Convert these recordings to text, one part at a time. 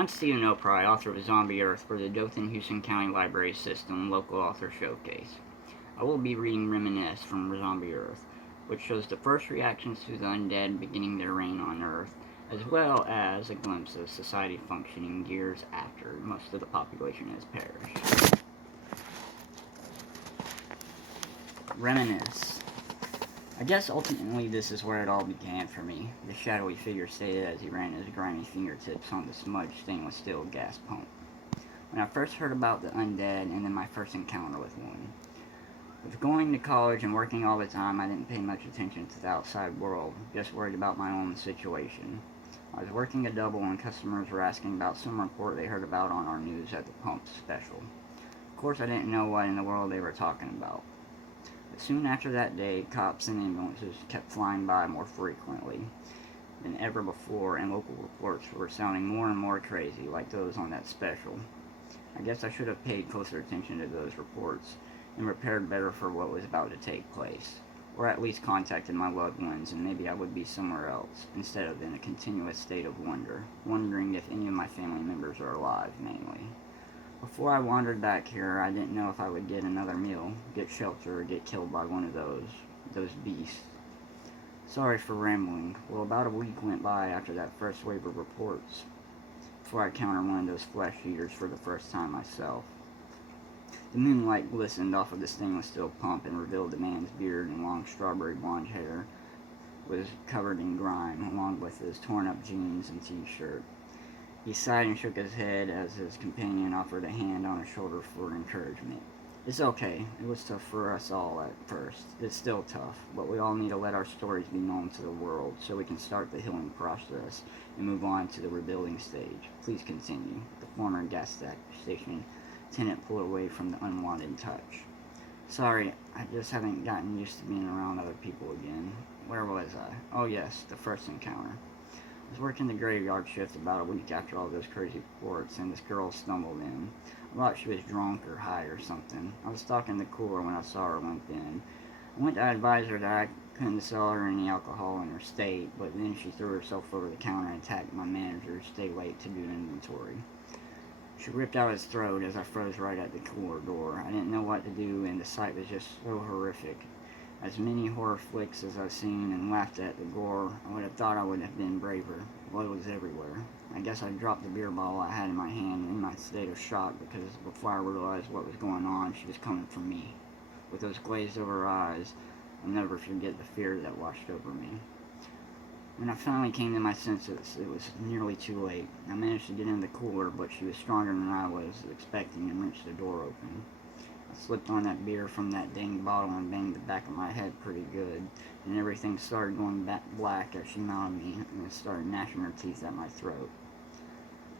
I'm Stephen O'Pry, author of Zombiearth for the Dothan-Houston County Library System Local Author Showcase. I will be reading Reminisce from Zombiearth, which shows the first reactions to the undead beginning their reign on Earth, as well as a glimpse of society functioning years after most of the population has perished. Reminisce. I guess ultimately this is where it all began for me, the shadowy figure stated as he ran his grimy fingertips on the smudged stainless steel gas pump. When I first heard about the undead and then my first encounter with one. With going to college and working all the time, I didn't pay much attention to the outside world, just worried about my own situation. I was working a double and customers were asking about some report they heard about on our news at the pump special. Of course I didn't know what in the world they were talking about. Soon after that day, cops and ambulances kept flying by more frequently than ever before, and local reports were sounding more and more crazy, like those on that special. I guess I should have paid closer attention to those reports and prepared better for what was about to take place, or at least contacted my loved ones, and maybe I would be somewhere else, instead of in a continuous state of wonder, wondering if any of my family members are alive, mainly. Before I wandered back here, I didn't know if I would get another meal, get shelter, or get killed by one of those beasts. Sorry for rambling. Well, about a week went by after that first wave of reports, before I encountered one of those flesh eaters for the first time myself. The moonlight glistened off of the stainless steel pump and revealed the man's beard and long strawberry blonde hair was covered in grime, along with his torn up jeans and t-shirt. He sighed and shook his head as his companion offered a hand on his shoulder for encouragement. It's okay. It was tough for us all at first. It's still tough, but we all need to let our stories be known to the world so we can start the healing process and move on to the rebuilding stage. Please continue. The former gas station tenant pulled away from the unwanted touch. Sorry, I just haven't gotten used to being around other people again. Where was I? Oh yes, the first encounter. I was working the graveyard shift about a week after all those crazy reports, and this girl stumbled in. I thought she was drunk or high or something. I was stocking the cooler when I saw her limp in. I went to advise her that I couldn't sell her any alcohol in her state, but then she threw herself over the counter and attacked my manager to stay late to do inventory. She ripped out his throat as I froze right at the cooler door. I didn't know what to do, and the sight was just so horrific. As many horror flicks as I've seen and laughed at the gore, I would have thought I would have been braver. Blood was everywhere. I guess I dropped the beer bottle I had in my hand in my state of shock because before I realized what was going on, she was coming for me. With those glazed over eyes, I'll never forget the fear that washed over me. When I finally came to my senses, it was nearly too late. I managed to get in the cooler, but she was stronger than I was expecting and wrenched the door open. I slipped on that beer from that dang bottle and banged the back of my head pretty good, and everything started going back black as she mounted me and started gnashing her teeth at my throat.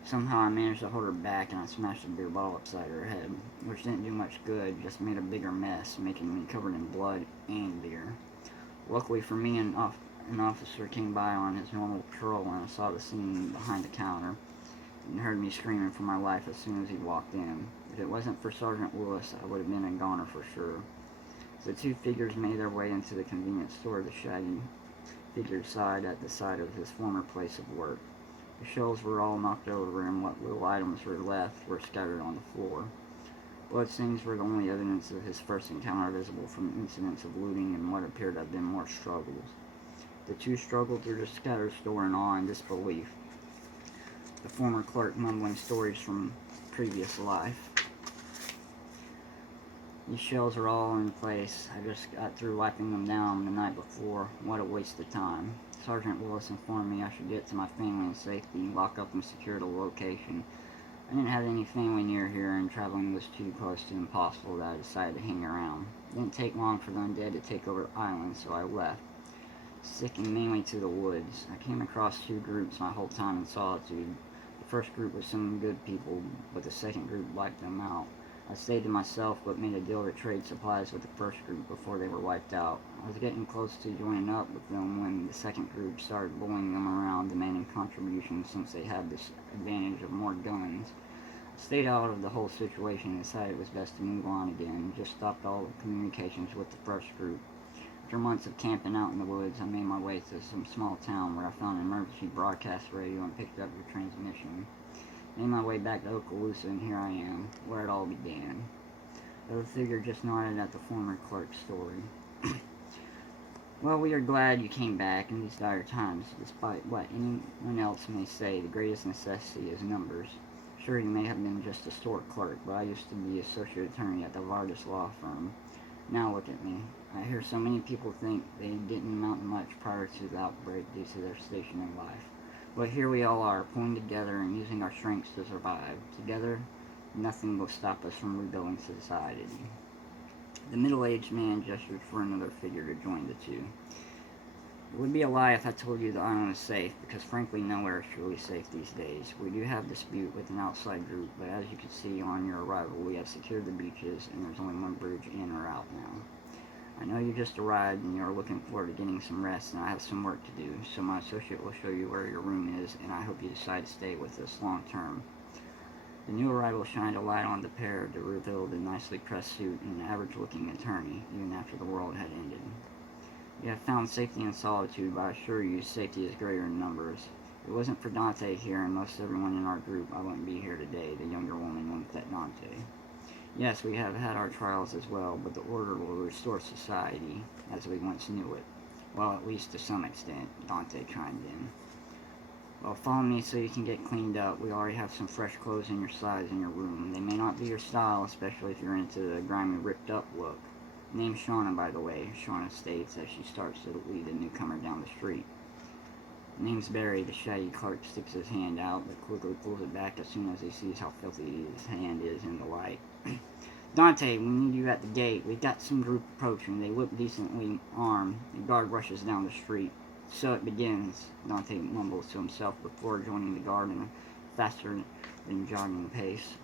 Somehow I managed to hold her back and I smashed the beer bottle upside her head, which didn't do much good, just made a bigger mess, making me covered in blood and beer. Luckily for me, an officer came by on his normal patrol and I saw the scene behind the counter and heard me screaming for my life as soon as he walked in. If it wasn't for Sergeant Lewis, I would have been a goner for sure. As the two figures made their way into the convenience store, the shaggy figure sighed at the sight of his former place of work. The shelves were all knocked over and what little items were left were scattered on the floor. Bloodstains were the only evidence of his first encounter visible from incidents of looting and what appeared to have been more struggles. The two struggled through the scattered store in awe and disbelief, the former clerk mumbling stories from previous life. These shells are all in place. I just got through wiping them down the night before. What a waste of time. Sergeant Willis informed me I should get to my family in safety, lock up and secure the location. I didn't have any family near here, and traveling was too close to impossible that I decided to hang around. It didn't take long for the undead to take over the island, so I left, sticking mainly to the woods. I came across two groups my whole time in solitude. The first group was some good people, but the second group wiped them out. I stayed to myself, but made a deal to trade supplies with the first group before they were wiped out. I was getting close to joining up with them when the second group started bullying them around, demanding contributions since they had this advantage of more guns. I stayed out of the whole situation and decided it was best to move on again, just stopped all communications with the first group. After months of camping out in the woods, I made my way to some small town where I found an emergency broadcast radio and picked up the transmission. Made my way back to Okaloosa, and here I am, where it all began. The other figure just nodded at the former clerk's story. Well, we are glad you came back in these dire times. Despite what anyone else may say, the greatest necessity is numbers. Sure, you may have been just a store clerk, but I used to be associate attorney at the largest law firm. Now look at me. I hear so many people think they didn't amount to much prior to the outbreak due to their station in life. But here we all are, pulling together and using our strengths to survive. Together, nothing will stop us from rebuilding society. The middle-aged man gestured for another figure to join the two. It would be a lie if I told you the island is safe, because frankly nowhere is truly safe these days. We do have dispute with an outside group, but as you can see on your arrival, we have secured the beaches, and there's only one bridge in or out now. I know you just arrived, and you are looking forward to getting some rest, and I have some work to do, so my associate will show you where your room is, and I hope you decide to stay with us long term. The new arrival shined a light on the pair to reveal the nicely pressed suit and an average-looking attorney, even after the world had ended. You have found safety in solitude, but I assure you safety is greater in numbers. If it wasn't for Dante here and most everyone in our group, I wouldn't be here today, the younger woman winked at Dante. Yes, we have had our trials as well, but the order will restore society as we once knew it. Well, at least to some extent, Dante chimed in. Well, follow me so you can get cleaned up. We already have some fresh clothes in your size in your room. They may not be your style, especially if you're into the grimy, ripped-up look. Name's Shauna, by the way, Shauna states as she starts to lead the newcomer down the street. Name's Barry. The shaggy clerk sticks his hand out, but quickly pulls it back as soon as he sees how filthy his hand is in the light. Dante, we need you at the gate. We've got some group approaching. They look decently armed. The guard rushes down the street. So it begins, Dante mumbles to himself before joining the guard in a faster than jogging pace.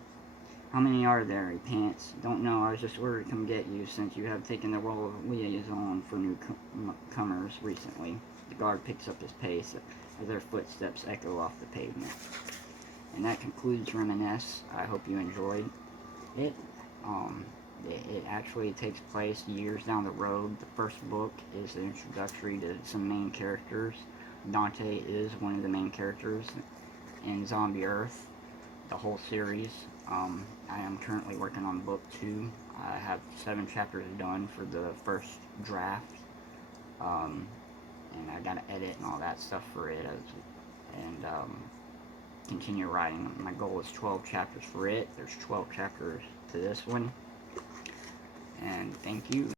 How many are there? He pants. Don't know. I was just ordered to come get you since you have taken the role of liaison for newcomers recently. The guard picks up his pace as their footsteps echo off the pavement. And that concludes Reminisce. I hope you enjoyed it. It actually takes place years down the road. The first book is an introductory to some main characters. Dante is one of the main characters in Zombiearth, the whole series. I am currently working on book 2. I have 7 chapters done for the first draft. And I gotta edit and all that stuff for it and continue writing. My goal is 12 chapters for it. There's 12 chapters to this one. And thank you.